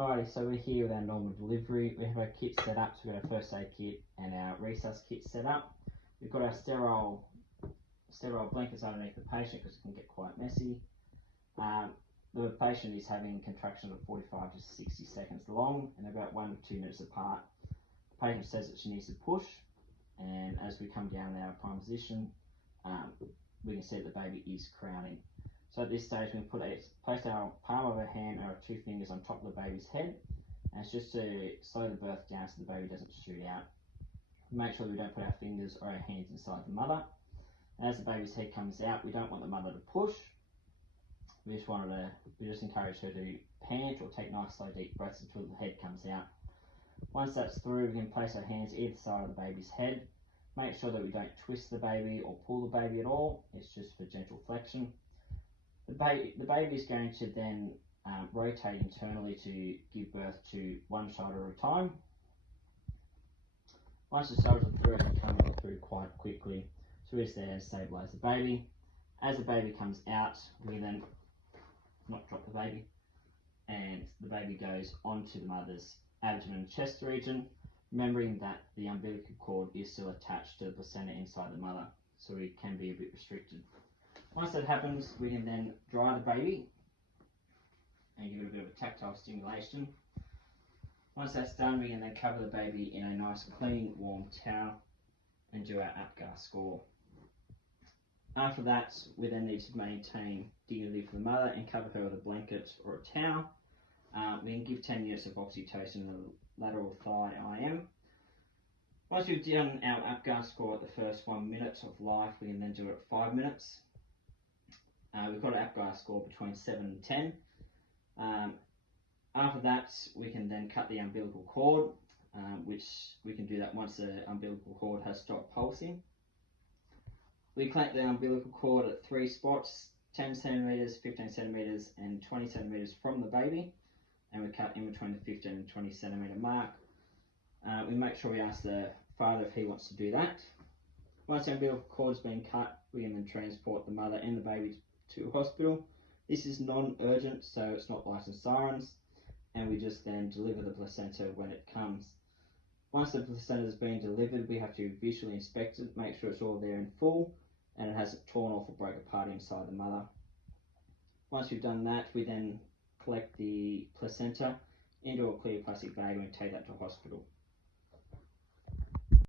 Alrighty, so we're here with our normal delivery. We have our kit set up, so we've got our first aid kit and our resus kit set up. We've got our sterile blankets underneath the patient because it can get quite messy. The patient is having contractions of 45 to 60 seconds long and about 1 to 2 minutes apart. The patient says that she needs to push, and as we come down in our prime position, we can see that the baby is crowning. So at this stage, we place our palm of our hand and our 2 fingers on top of the baby's head, and it's just to slow the birth down so the baby doesn't shoot out. Make sure that we don't put our fingers or our hands inside the mother. And as the baby's head comes out, we don't want the mother to push. We just encourage her to pant or take nice slow deep breaths until the head comes out. Once that's through, we can place our hands either side of the baby's head. Make sure that we don't twist the baby or pull the baby at all. It's just for gentle flexion. The baby is going to then rotate internally to give birth to one shoulder at a time. Once the shoulders are through, they come through quite quickly. So we're just there to stabilise the baby. As the baby comes out, we then not drop the baby, and the baby goes onto the mother's abdomen and chest region, remembering that the umbilical cord is still attached to the placenta inside the mother, so it can be a bit restricted. Once that happens, we can then dry the baby and give it a bit of a tactile stimulation. Once that's done, we can then cover the baby in a nice clean warm towel and do our APGAR score. After that, we then need to maintain dignity for the mother and cover her with a blanket or a towel. We can give 10 units of oxytocin in the lateral thigh IM. Once we've done our APGAR score at the first 1 minute of life, we can then do it at 5 minutes. We've got an APGAR score between 7 and 10. After that, we can then cut the umbilical cord, which we can do that once the umbilical cord has stopped pulsing. We clamp the umbilical cord at 3 spots, 10 centimeters, 15 centimeters, and 20 centimeters from the baby, and we cut in between the 15 and 20 centimeter mark. We make sure we ask the father if he wants to do that. Once the umbilical cord's been cut, we can then transport the mother and the baby to hospital. This is non-urgent, so it's not lights and sirens, and we just then deliver the placenta when it comes. Once the placenta has been delivered, we have to visually inspect it, make sure it's all there in full, and it hasn't torn off or broke apart inside the mother. Once we've done that, we then collect the placenta into a clear plastic bag and take that to hospital.